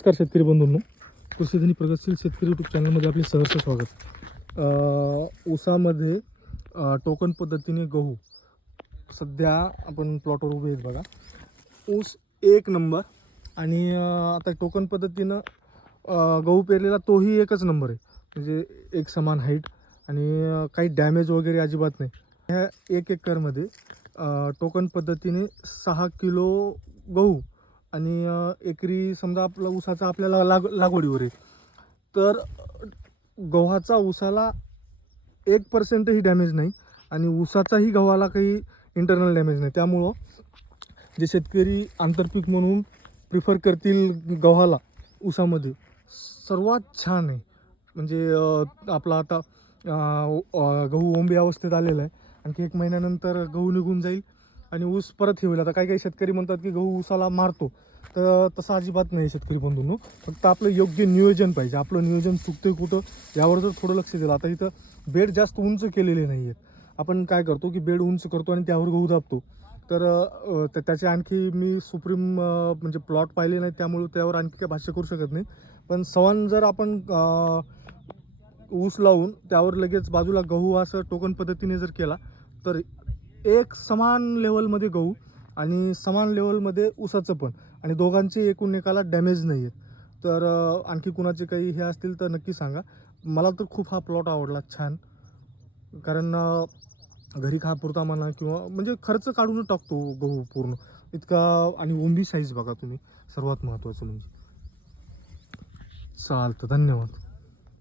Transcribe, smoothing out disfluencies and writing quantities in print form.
नमस्कार शेतकरी बंधूंनो, कृषी आणि प्रगतशील शेतकरी यूट्यूब चॅनलमध्ये आपले सहर्ष स्वागत. ऊसामध्ये टोकन पद्धतीने गहू सध्या आपण प्लॉटवर उभे आहेत बघा. ऊस एक नंबर आणि आता टोकन पद्धतीनं गहू पेरलेला तोही एकच नंबर आहे. म्हणजे एक समान हाईट आणि काही डॅमेज वगैरे अजिबात नाही. ह्या 1 एकरमध्ये टोकन पद्धतीने 6 किलो गहू आणि एकरी समजा आपला ऊसाचा आपल्याला लागवडीवर आहे तर गव्हाचा ऊसाला 1% डॅमेज नाही आणि ऊसाचाही गव्हाला काही इंटरनल डॅमेज नाही. त्यामुळं जे शेतकरी आंतरपीक म्हणून प्रिफर करतील गव्हाला ऊसामध्ये सर्वात छान आहे. म्हणजे आपला आता गहू ओंबी अवस्थेत आलेला आहे. आणखी 1 महिन्यानंतर गहू निघून जाईल आणि ऊस परत हे होईल. आता काही शेतकरी म्हणतात की गहू ऊसाला मारतो, तर तसं अजिबात नाही शेतकरी बंधूंनो. फक्त आपलं योग्य नियोजन पाहिजे. आपलं नियोजन चुकतं कुठं यावर जर थोडं लक्ष दिलं. आता इथं बेड जास्त उंच केलेले नाही आहेत. आपण काय करतो की बेड उंच करतो आणि त्यावर गहू दाबतो. तर त्याचे आणखी मी सुप्रीम म्हणजे प्लॉट पाहिले नाही, त्यामुळे त्यावर आणखी काय भाष्य करू शकत नाही. पण सवान जर आपण ऊस लावून त्यावर लगेच बाजूला गहू असं टोकन पद्धतीने जर केला तर एक समान लेवलमध्ये गहू आणि समान लेवलमध्ये ऊसाचं पण, आणि दोघांचे एकूण एकाला डॅमेज नाही आहेत. तर आणखी कुणाचे काही हे असतील तर नक्की सांगा. मला तर खूप हा प्लॉट आवडला, छान. कारण घरी खापुरता म्हणा किंवा म्हणजे खर्च काढूनच टाकतो गहू पूर्ण इतका. आणि ओंबी साईज बघा तुम्ही, सर्वात महत्त्वाचं म्हणजे. चालतं, धन्यवाद.